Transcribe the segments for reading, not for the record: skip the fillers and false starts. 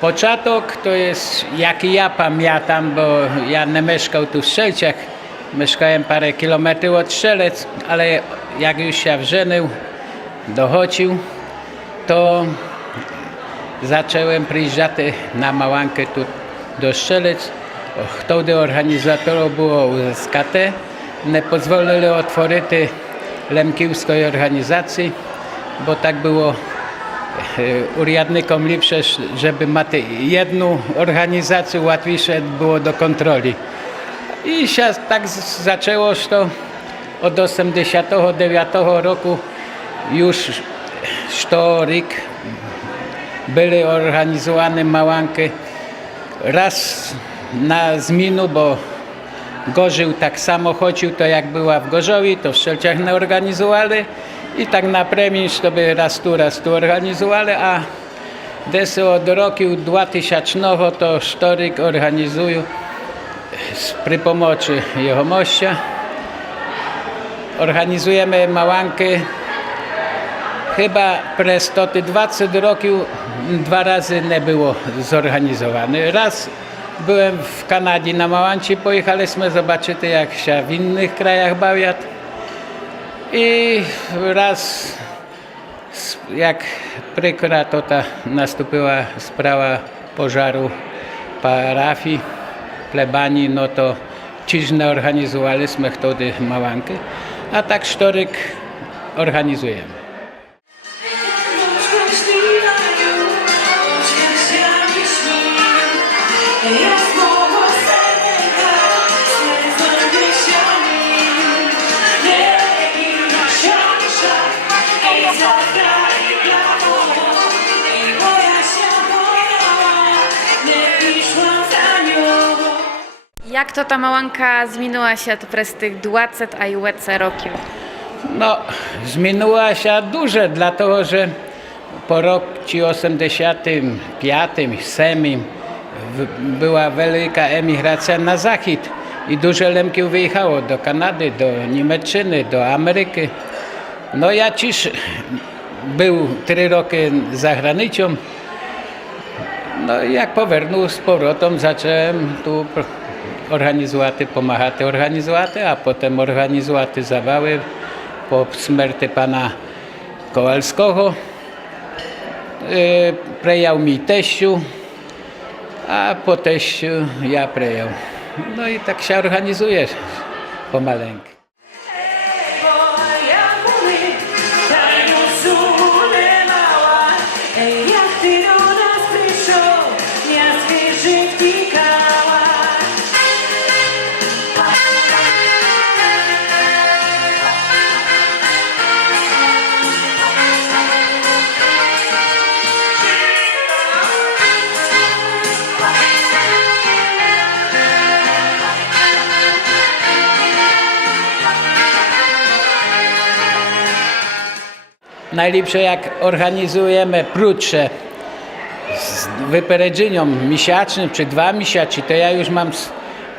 Początek to jest, jak ja pamiętam, bo ja nie mieszkał tu w Strzelcach, mieszkałem parę kilometrów od Strzelec, ale jak już się wżenił, dochodził, to zacząłem przyjeżdżać na Małankę tu do Strzelec. Wtedy organizatorów było USKT, nie pozwolili otworzyć lemkiewskiej organizacji, bo tak było urzędnikom lepsze, żeby mieć jedną organizację, łatwiejsze było do kontroli. I się tak zaczęło, że od 1989 roku już co rok były organizowane Małanki. Raz na zmianę, bo Gorzył tak samo chodził, to jak była w Gorzowie, to w Strzelcach nie organizowali. I tak na premię, to by raz tu organizowali, a desy od roku 2000 to sztoryk organizują przy pomocy jego mościa. Organizujemy Małanki chyba przez 20 roków 2 razy nie było zorganizowane. Raz byłem w Kanadzie na Małancie, pojechaliśmy zobaczyć, jak się w innych krajach bawią. I raz, jak przykra, to nastąpiła sprawa pożaru parafii, plebanii, no to ciżne organizowaliśmy wtedy Małankę, a tak sztoryk organizujemy. Jak to ta Małanka zmieniła się przez tych 20 a i 20 roków? No, zmieniła się dużo, dlatego że po roku 1985-1987 była wielka emigracja na zachód i dużo Lemków wyjechało do Kanady, do Niemczech, do Ameryki. No ja też był 3 roki za granicą. No jak powrócił z powrotem, zacząłem tu organizować, pomagać organizować, a potem organizować zabawy po śmierci pana Kowalskiego. Przejął mi teściu, a po teściu ja przejął. No i tak się organizuje pomaleńku. Najlepsze, jak organizujemy prócze z wyprzedzeniem miesięcznym czy 2 miesiące, to ja już mam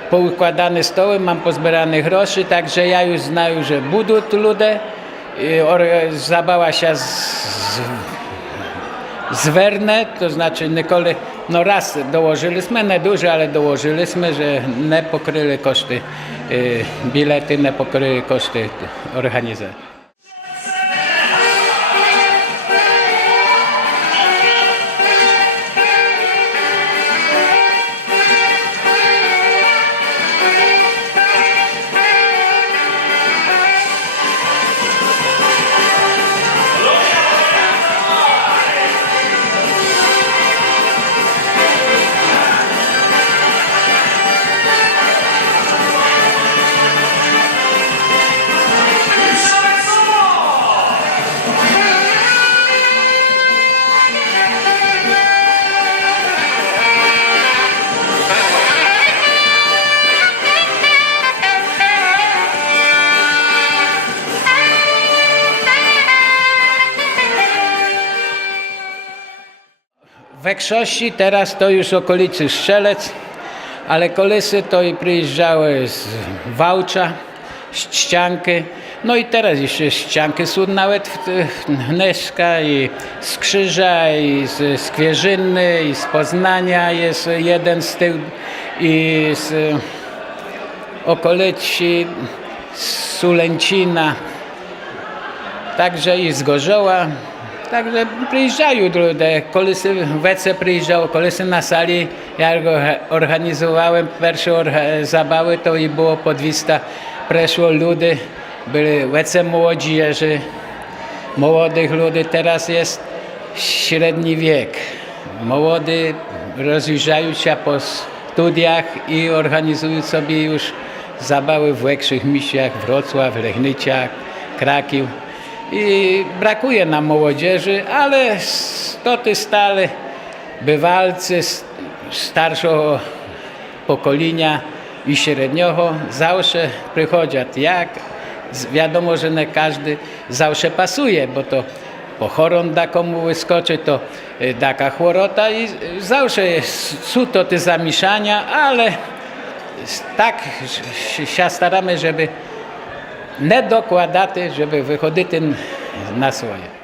poukładane stoły, mam pozbierane groszy, także ja już znam, że będą tu ludzie. Zabawa się zwerne, to znaczy nikoli, no raz dołożyliśmy, nie dużo, ale dołożyliśmy, że nie pokryli koszty bilety, nie pokryli koszty organizacji. większości teraz to już okolicy Strzelec, ale kolysy to i przyjeżdżały z Wałcza, Ścianki, no i teraz jeszcze Ścianki są nawet w Neszka i z Krzyża, i z Skwierzyny, i z Poznania jest jeden z tych, i z okolicy Sulęcina, także i z Gorzoła. Także przyjeżdżają ludzie, kolysy wece przyjeżdżało, kolysy na sali. Ja go organizowałem, pierwsze zabawy to i było po 200 przeszło ludzi, byli wece młodzieży, młodych ludzi, teraz jest średni wiek. Młodzi rozjeżdżają się po studiach i organizują sobie już zabawy w większych miejscach, Wrocław, Legnicach, Kraków. I brakuje nam młodzieży, ale stoty stale bywalcy starszego pokolenia i średniego zawsze przychodzą. Jak wiadomo, że nie każdy zawsze pasuje, bo to po chorą da komu wyskoczy, to taka chorota i zawsze są to te zamieszania, ale tak się staramy, żeby nie dokładać, żeby wychodzić na swoje.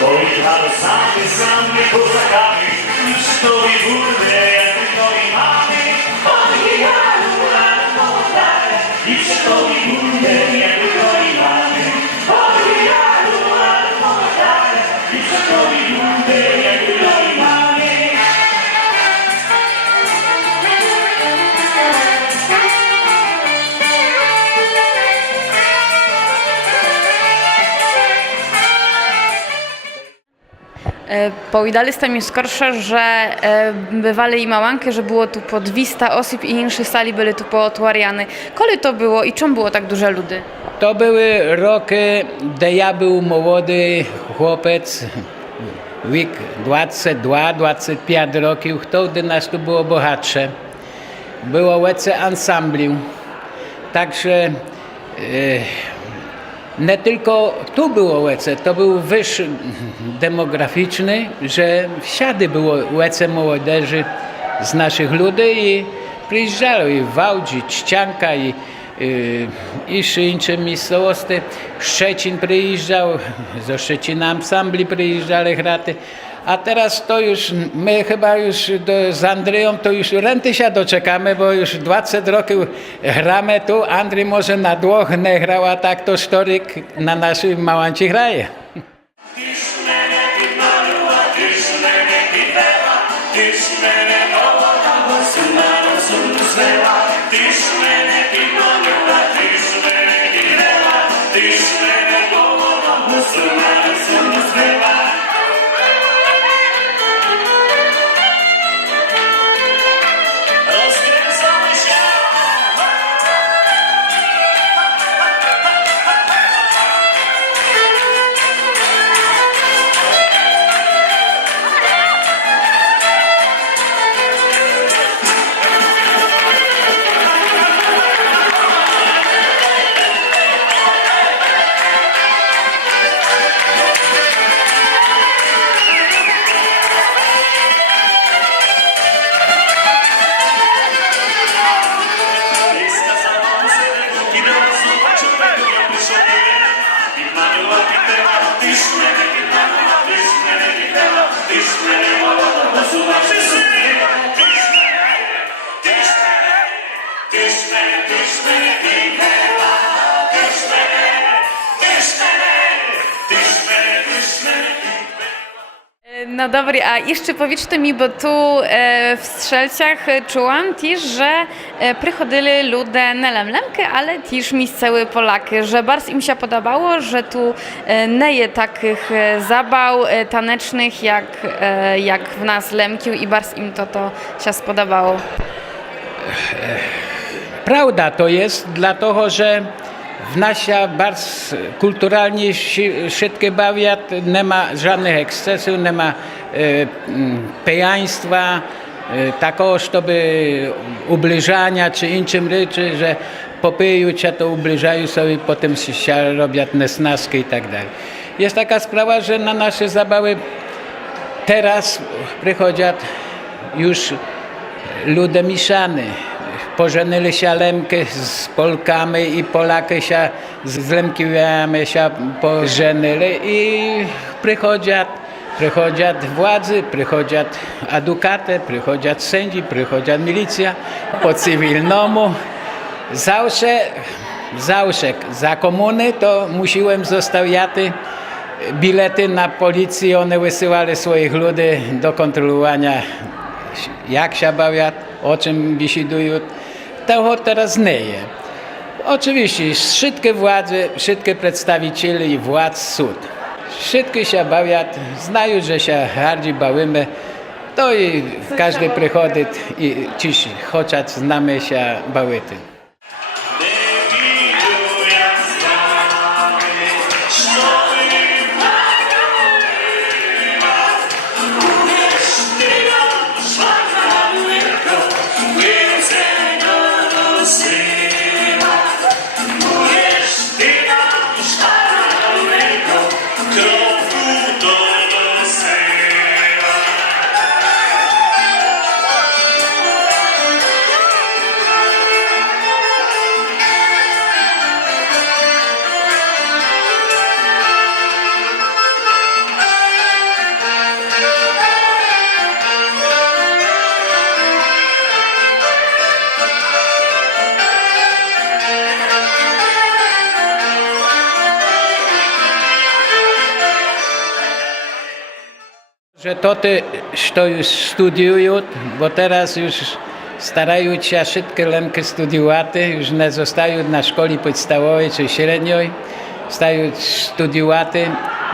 Pojechały same kozakami, szkoły górne, jak nogi mamy. Pojechały młodaje i szkoły górne, jak nogi mamy. Pojechały młodaje i szkoły górne, jak nogi mamy. Powiedali ste mi skorsze, że bywali i małanki, że było tu po 200 osób i inne sali były tu pootwariane. Kiedy to było i czemu było tak dużo ludzi? To były roki, gdy ja był młody chłopiec, wiek 22-25 roków, wtedy nas tu było bogatsze. Było łece ansambli, także nie tylko tu było łece, to był wyż demograficzny, że wsiady było łece młodzieży z naszych ludzi i przyjeżdżało i Wałdzi, Ścianka i inne miejscowości. Szczecin przyjeżdżał, ze Szczecina ansambli przyjeżdżali graty. A teraz to już, my chyba już z Andrzejem to już renty się doczekamy, bo już 20 roków gramy tu. Andrzej może na dwóch nie grał, a tak to sztoryk na naszej małanci graje. No dobry, a jeszcze powiedzcie mi, bo tu w Strzelcach czułam też, że przychodzili ludzie na lemlemkę, ale też miejscowi Polaki, że bardzo im się podobało, że tu nie jest takich zabaw tanecznych jak w nas Lemkiu i bardzo im to się spodobało. Prawda to jest, dlatego że w nas się bardzo kulturalnie wszystkie bawią, nie ma żadnych ekscesów, nie ma pijaństwa, takiego, żeby ubliżania czy inczym rzeczy, że popiją się, to ubliżają sobie, potem się robią nesnaski i tak dalej. Jest taka sprawa, że na nasze zabawy teraz przychodzą już ludzie mieszane. Pożenili się Lemki z Polkami i Polaki się z Lemkiami się pożenili i przychodzą władze, przychodzą adwokaty, przychodzą sędzi, przychodzą milicja po cywilnemu. Zawsze za komuny to musiałem zostawiać bilety na policję, one wysyłali swoich ludzi do kontrolowania, jak się bawią, o czym bisidują. Tego teraz nie jest. Oczywiście wszystkie władze, wszystkie przedstawiciele i władz sąd. Wszystkie się bawią, znają, że się bardziej bawimy, to i każdy przychodzi i ciszy, chociaż znamy się bawić. Że to ty, co już studiują, bo teraz już starają się wszystkie Lemki studiować, już nie zostają na szkole podstawowej czy średniej, stają studiować,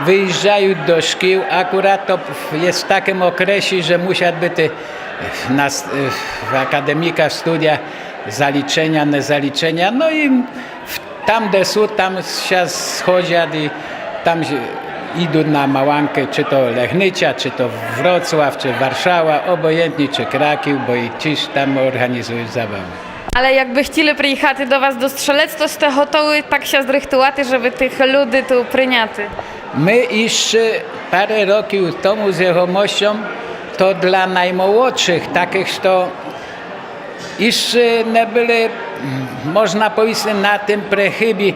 wyjeżdżają do szkół, akurat to jest w takim okresie, że muszą być w akademikach studia zaliczenia, niezaliczenia, no i tam gdzie są, tam się schodzą i tam idą na Małankę, czy to Lechnycia, czy to Wrocław, czy Warszawa, obojętnie, czy Kraków, bo i ci tam organizują zabawy. Ale jakby chcieli przyjechać do was do Strzelec, to ste gotowi tak się zrychtowaty, żeby tych ludzi tu przyniaty. My jeszcze parę roków temu z jegomością to dla najmłodszych, takich, co jeszcze nie byli, można powiedzieć, na tym prechybie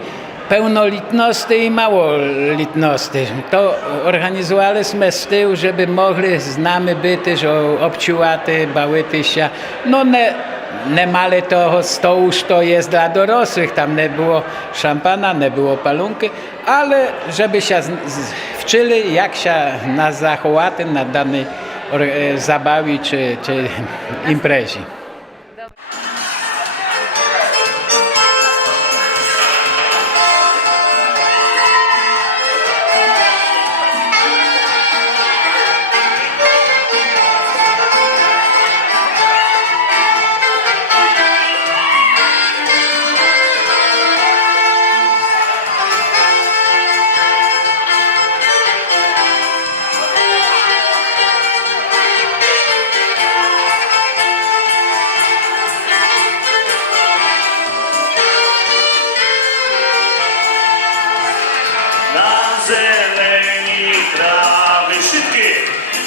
pełnolitności i małolitności. To organizowaliśmy z tyłu, żeby mogli z nami być, że obczuwaty, bawić się. No nie mali toho stołu, co jest dla dorosłych, tam nie było szampana, nie było palunki, ale żeby się wczyli, jak się nas zachować na danej zabawie czy imprezie. Zeleni trawy szybkie,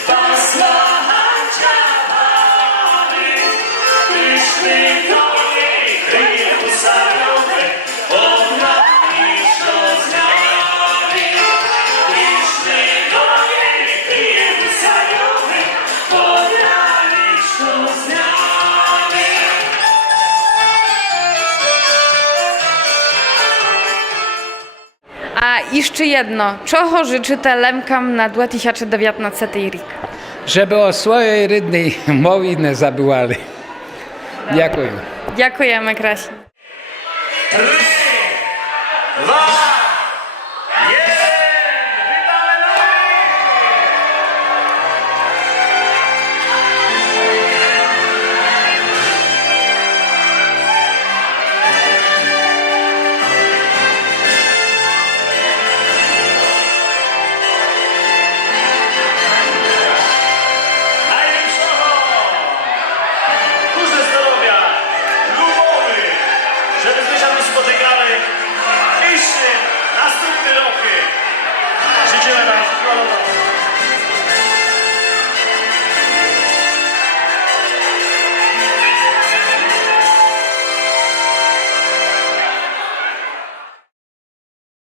pasłacia mamy, pyszny konie, kryje usajowe, odnaliśmy z nami. Pyszny konie, kryje usajowe, odnaliśmy z nami. A jeszcze jedno, czego życzyte Lemkam na 2019 rok? żeby o swojej rідній мові не забували. Дякую. Дякуємо, Красі. Ре!